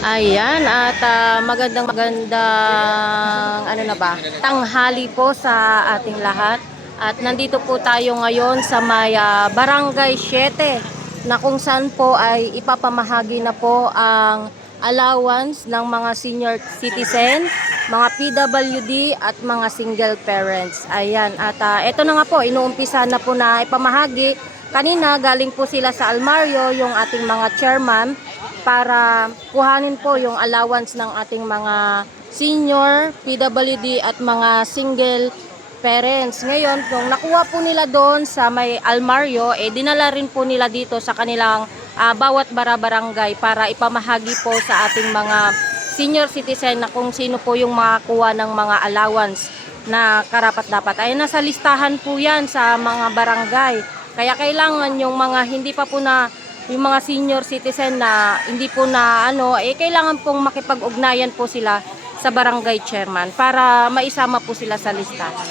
Ayan, at magandang tanghali po sa ating lahat. At nandito po tayo ngayon sa may Barangay 7 na kung saan po ay ipapamahagi na po ang allowance ng mga senior citizen, mga PWD at mga single parents. Ayan, at ito na nga po, inuumpisa na po na ipamahagi. Kanina galing po sila sa Almario, yung ating mga chairman, para kuhanin po yung allowance ng ating mga senior, PWD at mga single parents. Ngayon, kung nakuha po nila doon sa may Almario, dinala rin po nila dito sa kanilang bawat barangay para ipamahagi po sa ating mga senior citizen na kung sino po yung makakuha ng mga allowance na karapat-dapat. Ay nasa listahan po yan sa mga barangay. Kaya kailangan yung mga hindi pa po na yung mga senior citizen na hindi po na kailangan pong makipag-ugnayan po sila sa barangay chairman para maisama po sila sa listahan.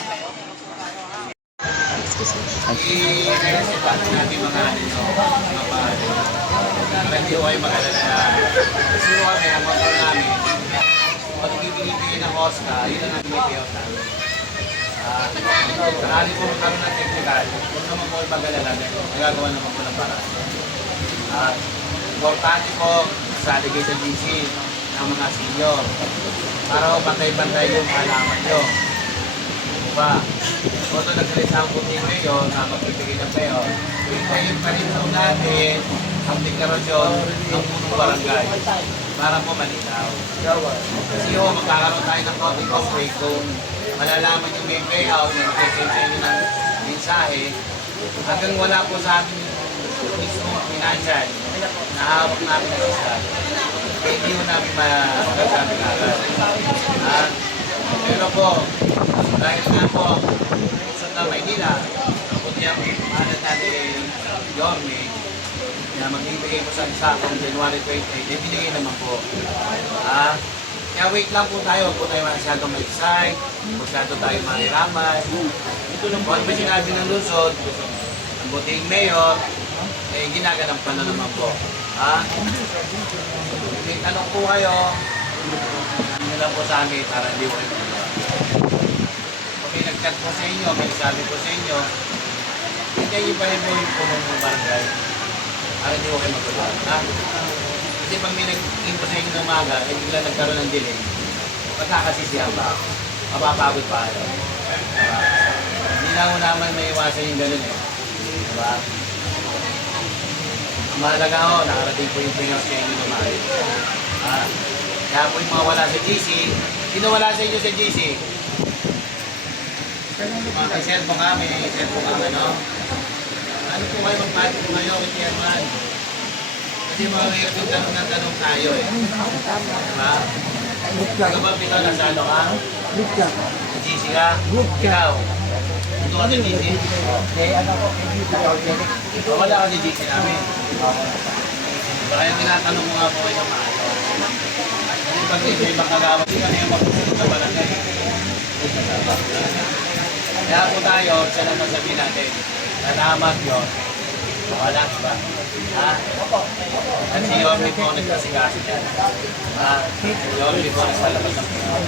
Pag ibinibigay ng OSCA, yun ang naging payout namin. Sakali po magkaroon ng technical, huwag naman po ipag-alala, nagagawa naman po ng paraan. Importante po sa allocated GC ng mga senior para po pantay-pantay yung halaman nyo. Diba? Kung ito nagsalita ang puting ngayon na magbibigay ng payout, hintayin pa rin po natin ang deklarasyon ng punong barangay para po malinaw. Kasi magkakaroon tayo ng copy of rate kung malalaman yung may payout na mag-send sa inyo ng mensahe hanggang wala po sa amin yung mismong financial na hawak namin ng fiscal. Kaya hindi mo namin magsasabi agad. Pero po, dahil nga po sa Maynila, kundi ang alat natin Yorme, na magbibigay po sa isa kung January 28, binigay naman po. Kaya wait lang po tayo, huwag po tayo masyadong mag-excite, masyado tayo maniraman. Ito lang po, ano ba sinabi ng Luzon, ang buting mayor, ginagampanan na naman po. May tanong po kayo, ano lang po sa amin para hindi ko rin po. Kung may nag-chat po sa inyo, may sabi po sa inyo, hindi nyo pa rin po yung punong ng barangay. Para hindi ko kayo magulad. Kasi pag may nag-info sa inyo ng umaga, bigla nagkaroon ng delay, magkakasisihan ba? Mapapagod pa kayo. Hindi lang mo naman may iwasan yung gano'n eh. Diba? Ang mahalaga ako, nakarating po yung payouts sa inyo ng maaari. Kaya po yung mga wala sa GC, sino wala sa inyo sa GC? May cellphone kami, ano po kayo magpati po kayo with chairman? Kasi mga mayroon yung tanong ng tanong tayo eh. Diba? Ikaw ba pito nasa ano ka? Sa GC ka? Ikaw? Ito ka sa GC? Wala ka sa GC namin. Baka yung tinatanong mo nga po kayo maano. Kasi pag may makagawa, hindi ka na yung mapupunod sa barangay. Kaya po tayo, siya lang masabihin natin. Salamat yun. Wala ba? At si Yorme po nagkasigasig yan. Si Yorme po nagsalabas ng Pinoy.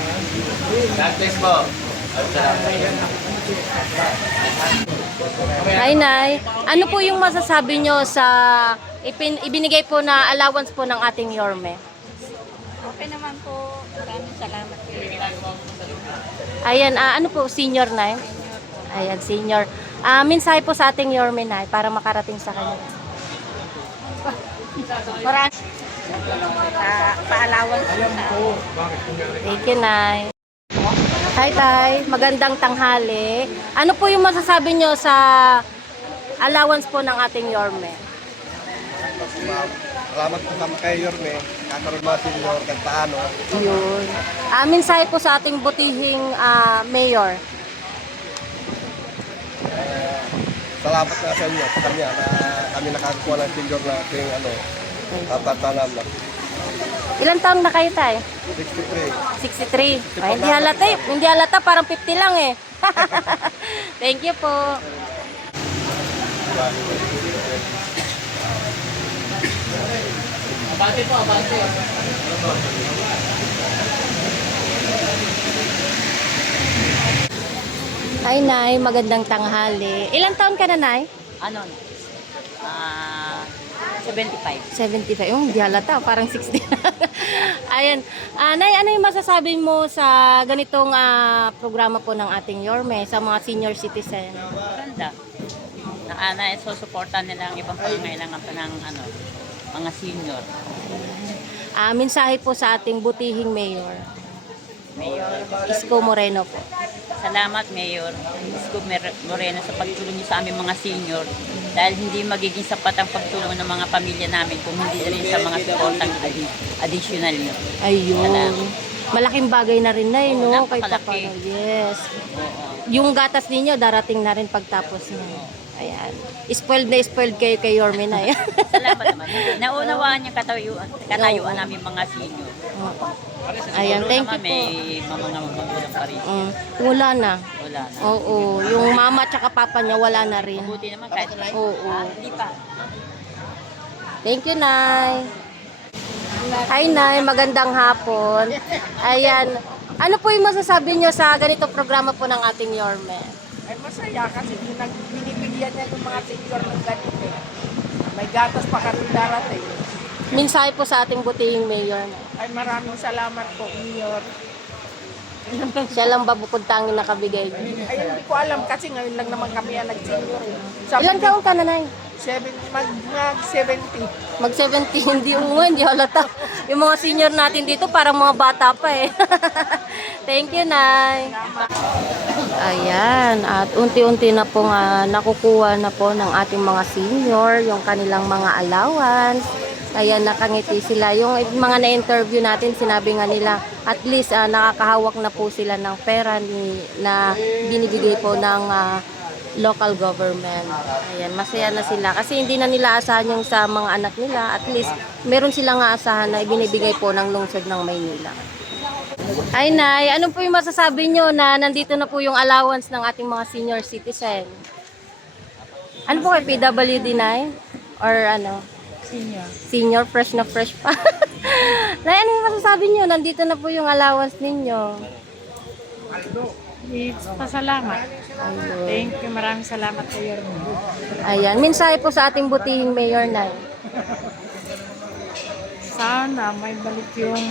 God bless po. At salamat. Hi, Nay. Ano po yung masasabi nyo sa ibinigay po na allowance po ng ating Yorme? Okay naman po. Maraming salamat. Ayan, ano po, senior, Nay? Ayan, senior. Mensahe po sa ating Yorme, Nay, para makarating sa kanya. Maraming pa-allowance po sa Thank you, Nay. Hi, Tay. Magandang tanghali. Ano po yung masasabi nyo sa allowance po ng ating Yorme? Salamat po kami kay Yorme, kakaroon mga senior, kahit paano. Yun. Mensahe po sa ating butihing mayor. Salamat na sa inyo, sa kanya, na kami nakakuha ng senior na ating tatanam lang. Ilan taong na kayo, Tay? 63. 63. Ay, hindi halata, parang 50 lang eh. Thank you po. Abante po, abante. Hi, Nay. Magandang tanghali. Ilang taon ka na, Nay? Ano? 75. 75. Oh, di halata. Parang 60. Ayan. Nay, ano yung masasabi mo sa ganitong programa po ng ating Yorme sa mga senior citizen? Ganda. Susuportan nila ang ibang pangangailangan pa ng mga senior. Mensahe po sa ating butihing mayor, Mayor. Isko Moreno po. Salamat, Mayor Isko Moreno, sa pagtulong niyo sa aming mga senior. Dahil hindi magiging sapat ang pagtulong ng mga pamilya namin kung hindi rin sa mga suportang additional niyo. Ayun. Salamat. Malaking bagay na rin na no? Kay Napakalaki. Papa. Yes. Yung gatas ninyo, darating na rin pagtapos niyo. Ayan. Spoiled kayo kay Yorme na yan. Salamat naman. Naunawaan yung katayuan namin mga senior. Ayan, thank you Naman, po. may mga magulang pa rin. Wala na. Wala na. Oo, yung mama at papa niya wala na rin. Buti naman kahit Oo. hindi pa. Thank you, Nay. Hi, Nay. Magandang hapon. Ayan. Ano po yung masasabi niyo sa ganito programa po ng ating Yorme? Ay masaya kasi binibigyan niya yung mga senior ng ganito. May gatas pa ka rin darating. Mensahe po sa ating butihing mayor. Ay maraming salamat po, Mayor. Siya lang ba bukod tanging nakabigay? Ay hindi ko alam kasi ngayon lang naman kami ang nag-senior. Ilan taon ka na, Nay? Mag-70. Mag-70, hindi halata. Yung mga senior natin dito parang mga bata pa eh. Thank you, Nay. Ayan, at unti-unti na pong nakukuha na po ng ating mga senior yung kanilang mga allowance. Ayan, nakangiti sila. Yung mga na-interview natin, sinabi nga nila, at least nakakahawak na po sila ng pera na binibigay po ng local government. Ayan, masaya na sila. Kasi hindi na nila asahan yung sa mga anak nila. At least, meron silang aasahan na ibinibigay po ng lungsod ng Maynila. Ay, Nay, ano po yung masasabi nyo na nandito na po yung allowance ng ating mga senior citizen? Ano po kay PWD, Nay? Or ano? Senior, fresh na fresh pa. Nay, ano yung masasabi nyo? Nandito na po yung allowance ninyo. Pasalamat. Ayun. Thank you. Maraming salamat kayo. Ayan, mensahe po sa ating butihing mayor, Nay. Sana may balik yung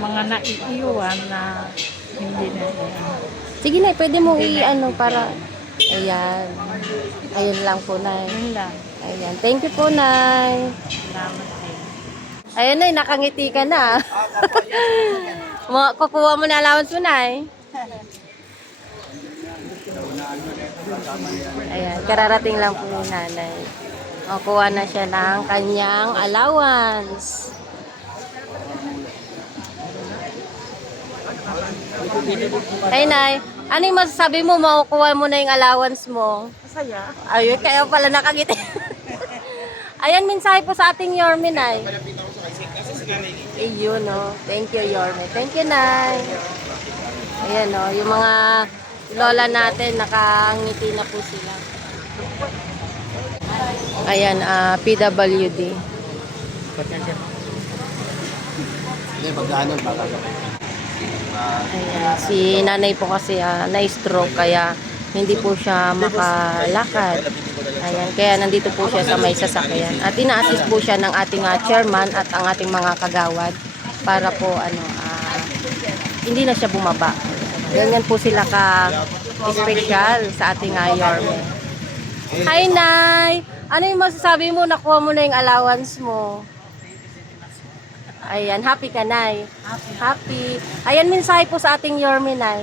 mga naiiwan na hindi na. Sige, Nay, pwede mo i-ano para... Ayan. Ayun lang po, Nay. Yun lang. Ayan. Thank you po, Nay. Salamat kayo. Ayun, Nay, nakangiti ka na. Kukuha mo na allowance mo, Nay. Ayan, kararating lang po yung nanay. Kuha na siya ng kanyang allowance. Ay, Nay, ano yung masasabi mo? Makukuha mo na yung allowance mo. Masaya. Ayun, kaya pala nakangiti. Ayan, mensahe po sa ating Yorme, Nay. Ayun, no. Thank you, Yorme. Thank you, Nay. Ayan, no. Yung mga lola natin, nakangiti na po sila. Ayan, PWD. Hindi, magkano baka. Ayan, si nanay po kasi na-stroke, kaya hindi po siya makalakad. Ayan, kaya nandito po siya sa may sasakyan. At ina-assist po siya ng ating chairman at ang ating mga kagawad para po hindi na siya bumaba. Ganyan po sila ka-special sa ating Yorme. Hi, Nay! Ano yung masasabi mo? Nakuha mo na yung allowance mo. Ayan, happy ka, Nay. Happy. Ayan, mensahe po sa ating Yorme, Nay.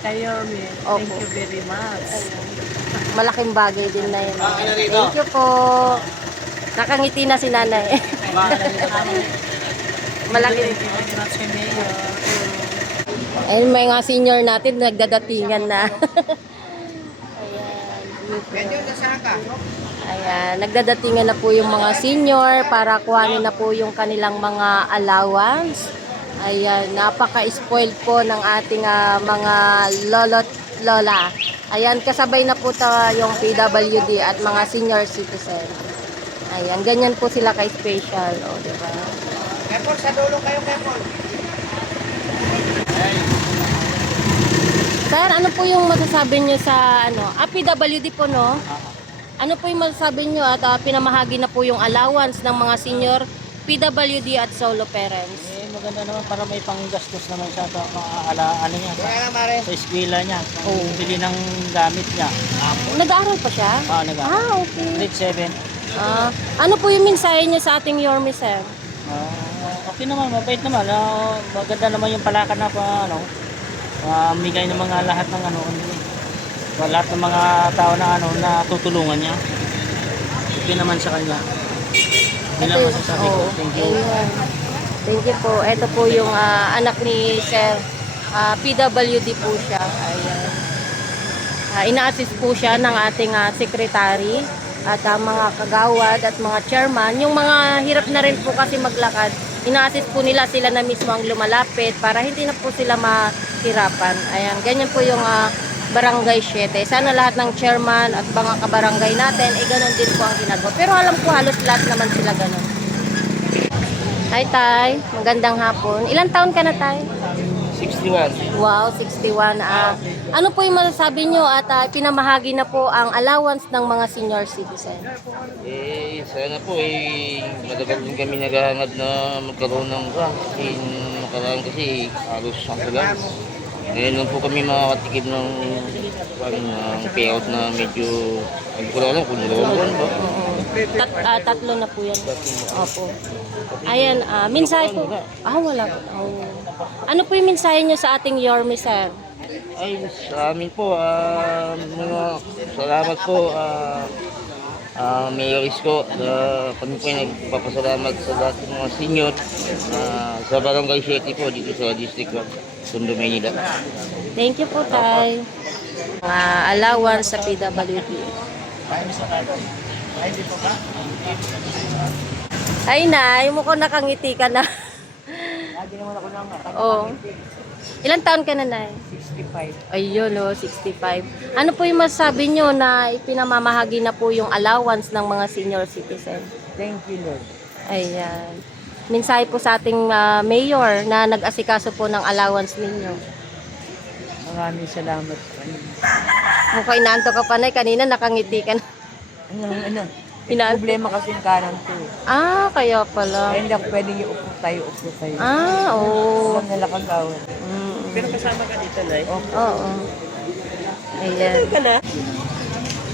Kayo, Opo. thank you very much. Malaking bagay din na yun. Thank you po. Nakangiti na si Nanay. Malaking. Ayun, may mga senior natin nagdadatingan na. Ayan, nagdadatingan na po yung mga senior para kuhanin na po yung kanilang mga allowance. Ayan, napaka-spoiled po ng ating mga lolo't lola. Ayan, kasabay na po yung PWD at mga senior citizen. Ayan, ganyan po sila ka-special. O, diba? Kepol, sa dulo kayo, Kepol. Sir, ano po yung masasabi nyo sa PWD po, no? Ano po yung masasabi nyo at pinamahagi na po yung allowance ng mga senior PWD at solo parents? Eh, maganda naman para may panggastos naman siya sa mga ano niya, Kaya mare. sa eskwela niya, sa bili ng gamit niya. Nag-aaral pa siya? Okay. Grade 7. Ano po yung mensahe nyo sa ating Yorme, sir? Okay naman, mabait naman. Maganda naman yung palakad na migay ng mga lahat ng lahat ng mga tao na na tutulungan niya. Okay naman sa kanya. Yun lang masasabi ko. Thank you. Ayun. Thank you po. Ito po yung anak ni Sir. PWD po siya. Ayan. Ina-assist po siya ng ating secretary at mga kagawad at mga chairman. Yung mga hirap na rin po kasi maglakad, ina-assist po nila sila na mismo ang lumalapit para hindi na po sila mahirapan. Ayan, ganyan po yung Barangay 7. Sana lahat ng chairman at mga kabarangay natin, ganun din po ang ginagawa. Pero alam ko halos lahat naman sila ganun. Hi, Tay. Magandang hapon. Ilang taon ka na, Tay? 61. Wow, 61. Ano po yung masasabi nyo at pinamahagi na po ang allowance ng mga senior citizen? Sana po madagal din kami naghahangad na magkaroon ng nakaraan kasi halos ang tagal. Ngayon lang po kami makakatikim ng payout na medyo, hindi ko alam kung dalawang buwan ba. Tatlo na po yan. Opo. Ayan, mensahe po. Wala po. Ano po yung mensahe nyo sa ating Yorme, sir? Ay, sa amin po, salamat po, Mayor Isko. Kami po ay nagpapasalamat sa lahat ng mga senior sa Barangay 7 po dito sa District 1, Tondo, Maynila. Thank you po, Tay. Allowance sa PWD. Ay, Nay, mukhang nakangiti ka na. Oh. Ilang taon ka na, Nay? 65. Ayun, 65. Ano po yung masasabi nyo na ipinamamahagi na po yung allowance ng mga senior citizen? Thank you, Lord. Ayan. Mensahe po sa ating mayor na nag-asikaso po ng allowance ninyo. Maraming salamat sa inyo. Mukhang inaanto ka pa, Nay. Kanina nakangiti ka na. Problema kasi yung kanan ko. Kaya pala. Kaya hindi ako pwedeng upo tayo. Oo. Huwag nila kagawin. Pero kasama ka dito, Nay. Oo. Ayan.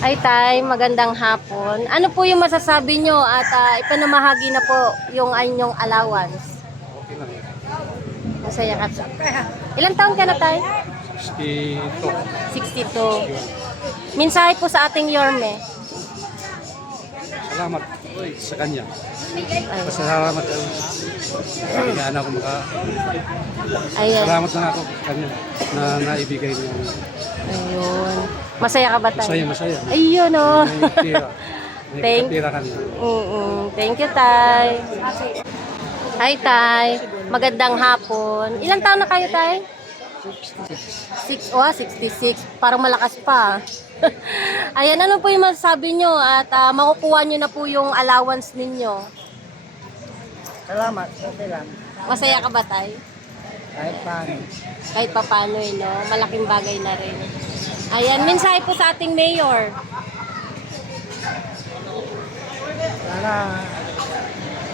Ay, Tay, magandang hapon. Ano po yung masasabi nyo at ipanamahagi na po yung inyong allowance? Okay lang. Masaya ka. Ilang taon ka na, Tay? 62. 62. Mensahe po sa ating Yorme. Salamat sa kanya. Salamat sa kanya ko Ayan. Salamat na ako sa kanya na naibigay niya. Ayun. Masaya ka ba, Tay? Masaya. Ayun, oh. May tira. May Thank- katira kanya. Thank you, Tay. Hi, Tay. Magandang hapon. Ilang taon na kayo, Tay? 66. Parang malakas pa. Ayan, ano po yung masasabi nyo at makukuha nyo na po yung allowance ninyo? Salamat. Okay lang. Masaya ka ba, Tay? Kahit paano. Kahit pa paano, no? Malaking bagay na rin. Ayan, mensahe po sa ating mayor. Sana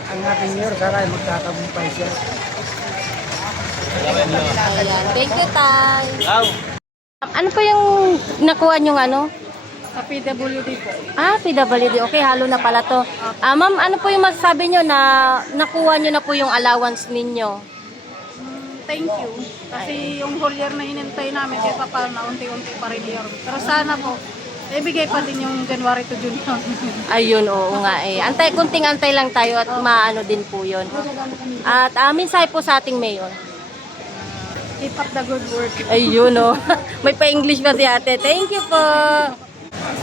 ang ating mayor, sana magkakabumpay siya. Ayan, thank you, Tay. Ano po yung nakuha nyong Sa PWD po. PWD. Okay, halo na pala to. Ma'am, ano po yung masasabi nyo na nakuha nyo na po yung allowance ninyo? Thank you. Kasi yung whole year na hinintay namin, kaya pa na unti-unti pa rin year. Pero sana po, ibigay pa din yung January to June. Ayun, oo nga eh. Kunting antay lang tayo at maano din po yun. At mensahe po sa ating mayor. Keep up the good work. Ayun, oh. May pa-English pa si ate. Thank you po.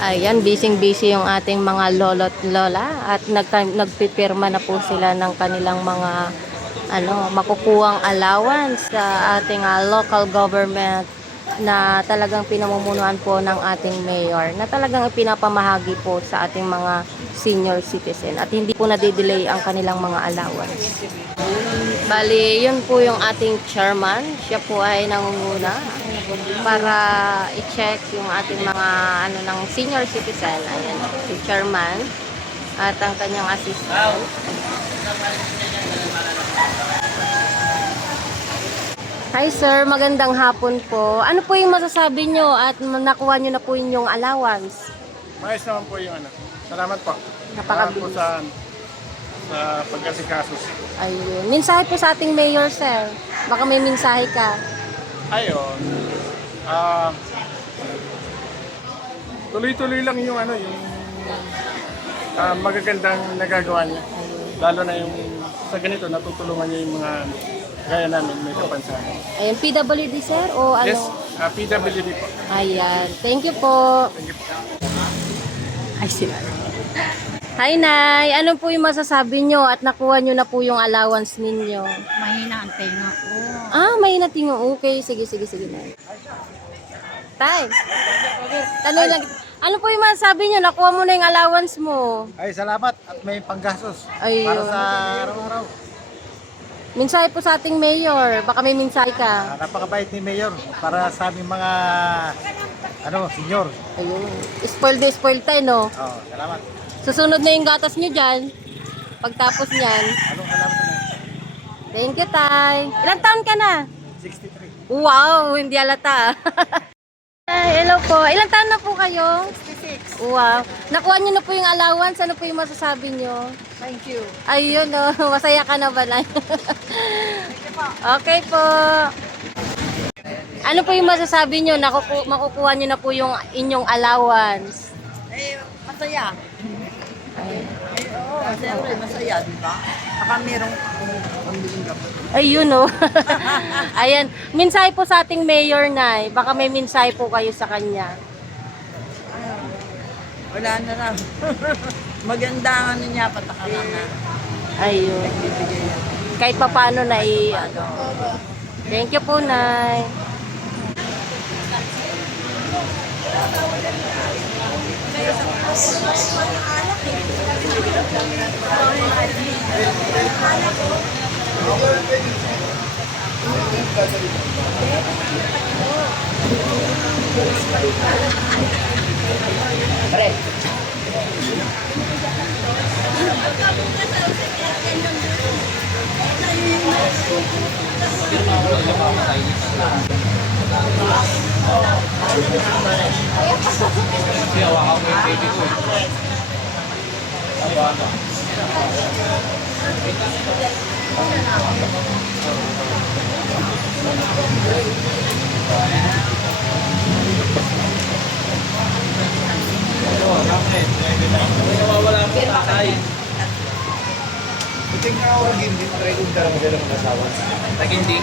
Ayan, busy yung ating mga lolo't lola at nagpipirma na po sila ng kanilang mga makukuhang allowance sa ating local government na talagang pinamumunuan po ng ating mayor na talagang pinapamahagi po sa ating mga senior citizen at hindi po nadidelay ang kanilang mga allowance. Bali, yun po yung ating chairman. Siya po ay nangunguna para i-check yung ating mga ng senior citizen. Ayan, si chairman at ang kanyang assistant. Hi sir, magandang hapon po. Ano po yung masasabi nyo at nakuha nyo na po yung allowance? Maayos naman po yung ano. Salamat po. Napakabilis. Po sa pag-asikasos. Ayun. Mensahe po sa ating mayor sir. Baka may mensahe ka. Ayun. Tuloy-tuloy lang yung ano, yung magagandang nagagawa niya. Lalo na yung sa ganito, natutulungan niya yung mga gaya namin, may kapansanan. Ayun, PWD sir o ano? Yes, PWD po. Ayan. Thank you po. Thank you po. Ay, sila. Hi, Nay. Ano po yung masasabi nyo at nakuha nyo na po yung allowance ninyo? Mahina ang tenga ko. May natingo. Okay, sige, Nay. Tay, tanong lang. Ano po yung masasabi nyo? Nakuha mo na yung allowance mo. Ay, salamat at may panggastos Ayun. para sa araw-araw. Mensahe po sa ating mayor. Baka may mensahe ka. Napakabait ni Mayor para sa aming mga senior. Ayun. Spoil tayo, no? Oh, salamat. Susunod na yung gatas nyo dyan. Pagtapos nyan. Salamat na. Thank you, Tay. Ilang taon ka na? 63. Wow, hindi halata. Ay, hello po. Ilang taon na po kayo? 66. Wow. Nakuha niyo na po yung allowance. Ano po yung masasabi niyo? Thank you. Ayun, no. Masaya ka na ba, Nay? Okay po. Ano po yung masasabi niyo? Makukuha niyo na po yung inyong allowance. Masaya. Oo, siyempre masaya, di ba? Saka merong pambiling gamot. Ayun, no. Ayan. Mensahe po sa ating mayor, Nay. Baka may mensahe po kayo sa kanya. Wala na lang. Maganda ang ano niya, patakaran na. Ayun. Nagbibigay yan. Kahit pa paano na Thank you po, Nay. Tagindi.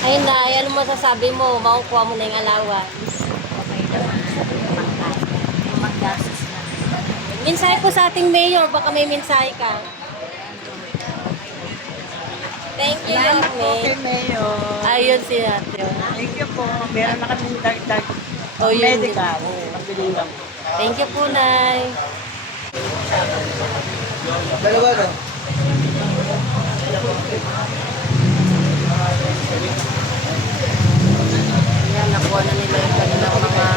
Ayun na, ano masasabi mo? Makukuha mo na yung allowance. Okay naman. Maggastos na. Mensahe po sa ating mayor, baka may mensahe ka. Thank you, Salamat po kay Yorme. Mayor. Ayun si Ate. Thank you po. Meron na kami dagdag Oh, yun. medical. Pagbiling lang. Thank you po, Nay. Dalawa no? Ayan, nakuha na nila yung kanilang mga